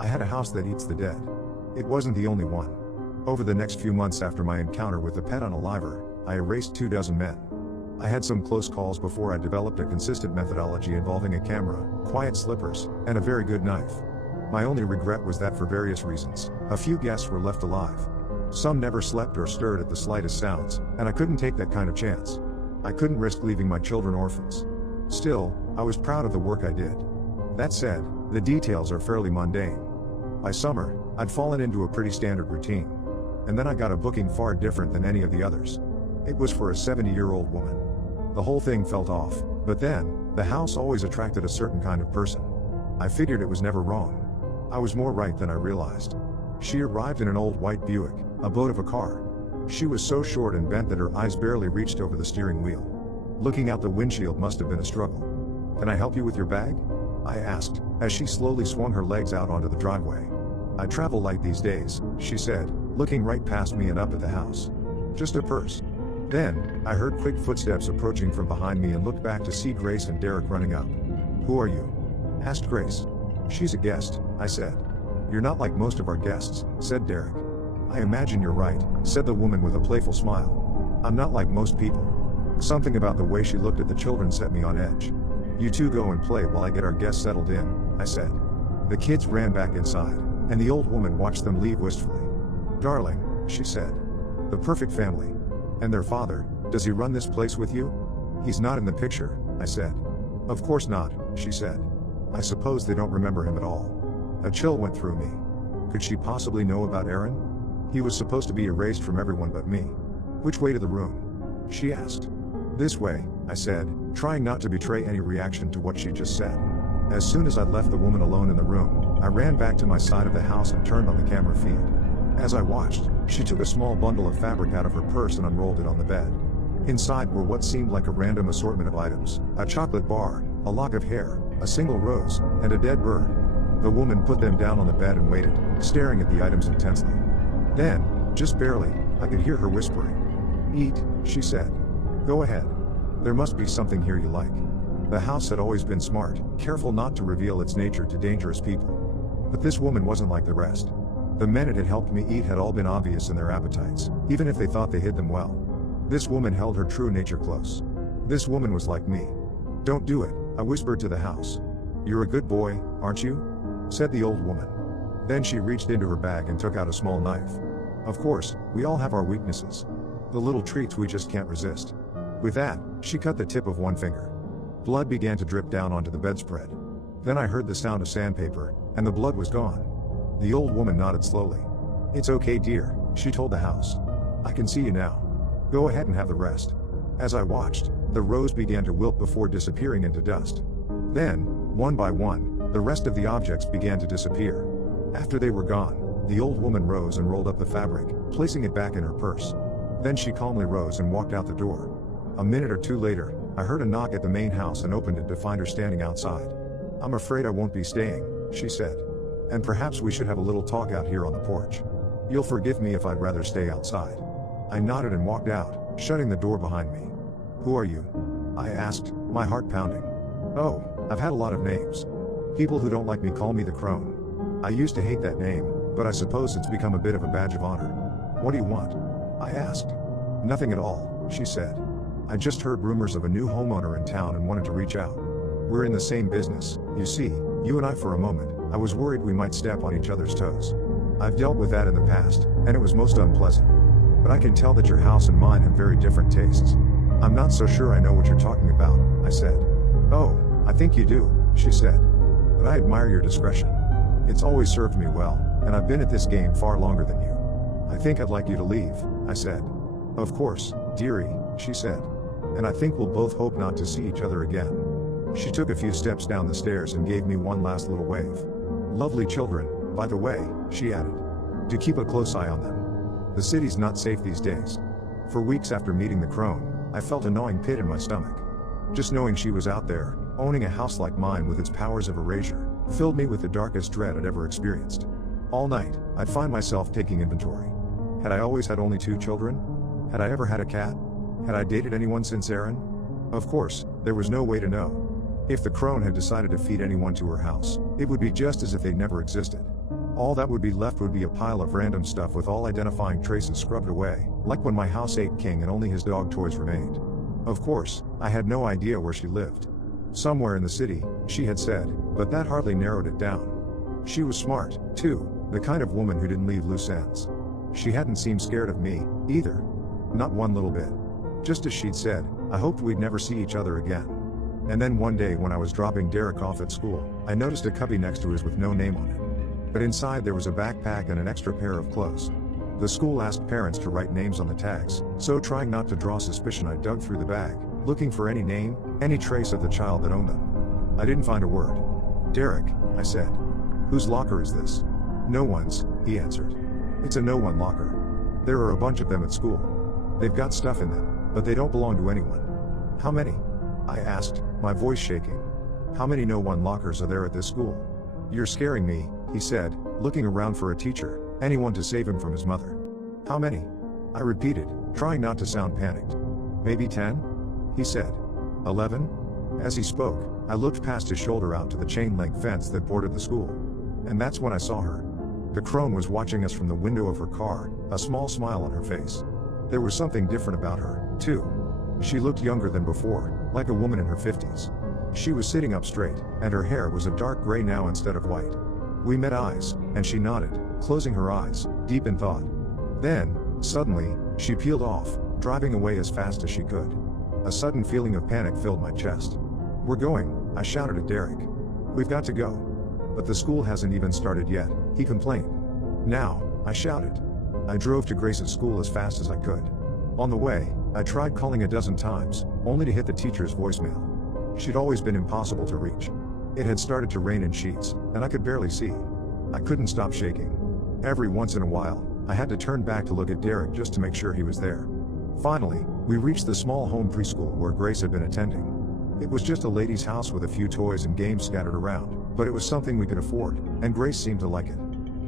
I had a house that eats the dead. It wasn't the only one. Over the next few months after my encounter with the pet unaliver, I erased 24 men. I had some close calls before I developed a consistent methodology involving a camera, quiet slippers, and a very good knife. My only regret was that for various reasons, a few guests were left alive. Some never slept or stirred at the slightest sounds, and I couldn't take that kind of chance. I couldn't risk leaving my children orphans. Still, I was proud of the work I did. That said, the details are fairly mundane. By summer, I'd fallen into a pretty standard routine. And then I got a booking far different than any of the others. It was for a 70-year-old woman. The whole thing felt off, but then, the house always attracted a certain kind of person. I figured it was never wrong. I was more right than I realized. She arrived in an old white Buick, a boat of a car. She was so short and bent that her eyes barely reached over the steering wheel. Looking out the windshield must have been a struggle. "Can I help you with your bag?" I asked, as she slowly swung her legs out onto the driveway. "I travel light these days," she said, looking right past me and up at the house. "Just a purse." Then, I heard quick footsteps approaching from behind me and looked back to see Grace and Derek running up. "Who are you?" asked Grace. "She's a guest," I said. "You're not like most of our guests," said Derek. "I imagine you're right," said the woman with a playful smile. "I'm not like most people." Something about the way she looked at the children set me on edge. "You two go and play while I get our guests settled in," I said. The kids ran back inside, and the old woman watched them leave wistfully. "Darling," she said. "The perfect family. And their father, does he run this place with you?" "He's not in the picture," I said. "Of course not," she said. "I suppose they don't remember him at all." A chill went through me. Could she possibly know about Aaron? He was supposed to be erased from everyone but me. "Which way to the room?" she asked. "This way," I said, trying not to betray any reaction to what she just said. As soon as I'd left the woman alone in the room, I ran back to my side of the house and turned on the camera feed. As I watched, she took a small bundle of fabric out of her purse and unrolled it on the bed. Inside were what seemed like a random assortment of items: a chocolate bar, a lock of hair, a single rose, and a dead bird. The woman put them down on the bed and waited, staring at the items intensely. Then, just barely, I could hear her whispering. "Eat," she said. "Go ahead. There must be something here you like." The house had always been smart, careful not to reveal its nature to dangerous people. But this woman wasn't like the rest. The men it had helped me eat had all been obvious in their appetites, even if they thought they hid them well. This woman held her true nature close. This woman was like me. "Don't do it," I whispered to the house. "You're a good boy, aren't you?" said the old woman. Then she reached into her bag and took out a small knife. Of course, we all have our weaknesses. The little treats we just can't resist. With that, she cut the tip of one finger. Blood began to drip down onto the bedspread. Then I heard the sound of sandpaper, and the blood was gone. The old woman nodded slowly. "It's okay, dear," she told the house. "I can see you now. Go ahead and have the rest." As I watched, the rose began to wilt before disappearing into dust. Then, one by one, the rest of the objects began to disappear. After they were gone, the old woman rose and rolled up the fabric, placing it back in her purse. Then she calmly rose and walked out the door. A minute or two later, I heard a knock at the main house and opened it to find her standing outside. "I'm afraid I won't be staying," she said. "And perhaps we should have a little talk out here on the porch. You'll forgive me if I'd rather stay outside." I nodded and walked out, shutting the door behind me. "Who are you?" I asked, my heart pounding. "Oh, I've had a lot of names. People who don't like me call me the Crone. I used to hate that name, but I suppose it's become a bit of a badge of honor." "What do you want?" I asked. "Nothing at all," she said. "I just heard rumors of a new homeowner in town and wanted to reach out. We're in the same business, you see, you and I. For a moment, I was worried we might step on each other's toes. I've dealt with that in the past, and it was most unpleasant. But I can tell that your house and mine have very different tastes." "I'm not so sure I know what you're talking about," I said. "Oh, I think you do," she said. "But I admire your discretion. It's always served me well, and I've been at this game far longer than you. I think I'd like you to leave," I said. "Of course, dearie," she said. "And I think we'll both hope not to see each other again." She took a few steps down the stairs and gave me one last little wave. "Lovely children, by the way," she added. "Do keep a close eye on them. The city's not safe these days." For weeks after meeting the Crone, I felt a gnawing pit in my stomach. Just knowing she was out there, owning a house like mine with its powers of erasure, filled me with the darkest dread I'd ever experienced. All night, I'd find myself taking inventory. Had I always had only 2 children? Had I ever had a cat? Had I dated anyone since Aaron? Of course, there was no way to know. If the Crone had decided to feed anyone to her house, it would be just as if they'd never existed. All that would be left would be a pile of random stuff with all identifying traces scrubbed away, like when my house ate King and only his dog toys remained. Of course, I had no idea where she lived. Somewhere in the city, she had said, but that hardly narrowed it down. She was smart, too, the kind of woman who didn't leave loose ends. She hadn't seemed scared of me, either. Not one little bit. Just as she'd said, I hoped we'd never see each other again. And then one day when I was dropping Derek off at school, I noticed a cubby next to his with no name on it. But inside there was a backpack and an extra pair of clothes. The school asked parents to write names on the tags, so trying not to draw suspicion I dug through the bag, looking for any name, any trace of the child that owned them. I didn't find a word. Derek, I said. Whose locker is this? No one's, he answered. It's a no-one locker. There are a bunch of them at school. They've got stuff in them, but they don't belong to anyone. How many? I asked, my voice shaking. How many no-one lockers are there at this school? You're scaring me, he said, looking around for a teacher, anyone to save him from his mother. How many? I repeated, trying not to sound panicked. Maybe 10? He said. 11? As he spoke, I looked past his shoulder out to the chain-link fence that bordered the school. And that's when I saw her. The crone was watching us from the window of her car, a small smile on her face. There was something different about her, too. She looked younger than before, like a woman in her 50s. She was sitting up straight, and her hair was a dark gray now instead of white. We met eyes, and she nodded, closing her eyes, deep in thought. Then, suddenly, she peeled off, driving away as fast as she could. A sudden feeling of panic filled my chest. We're going, I shouted at Derek. We've got to go. But the school hasn't even started yet, he complained. Now, I shouted. I drove to Grace's school as fast as I could. On the way, I tried calling a dozen times, only to hit the teacher's voicemail. She'd always been impossible to reach. It had started to rain in sheets, and I could barely see. I couldn't stop shaking. Every once in a while, I had to turn back to look at Derek just to make sure he was there. Finally, we reached the small home preschool where Grace had been attending. It was just a lady's house with a few toys and games scattered around, but it was something we could afford, and Grace seemed to like it.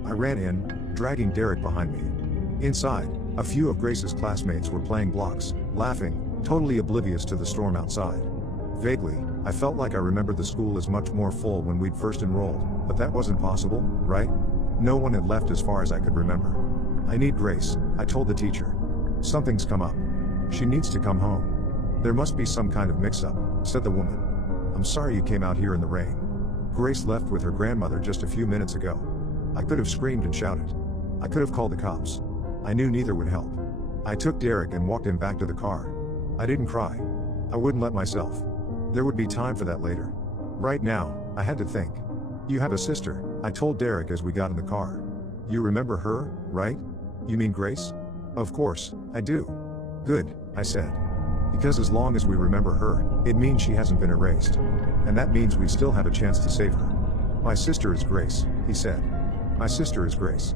I ran in, dragging Derek behind me. Inside, a few of Grace's classmates were playing blocks, laughing, totally oblivious to the storm outside. Vaguely, I felt like I remembered the school as much more full when we'd first enrolled, but that wasn't possible, right? No one had left as far as I could remember. I need Grace, I told the teacher. Something's come up. She needs to come home. There must be some kind of mix-up, said the woman. I'm sorry you came out here in the rain. Grace left with her grandmother just a few minutes ago. I could have screamed and shouted. I could have called the cops. I knew neither would help. I took Derek and walked him back to the car. I didn't cry. I wouldn't let myself. There would be time for that later. Right now, I had to think. You have a sister, I told Derek as we got in the car. You remember her, right? You mean Grace? Of course, I do. Good, I said. Because as long as we remember her, it means she hasn't been erased. And that means we still have a chance to save her. My sister is Grace, he said. My sister is Grace.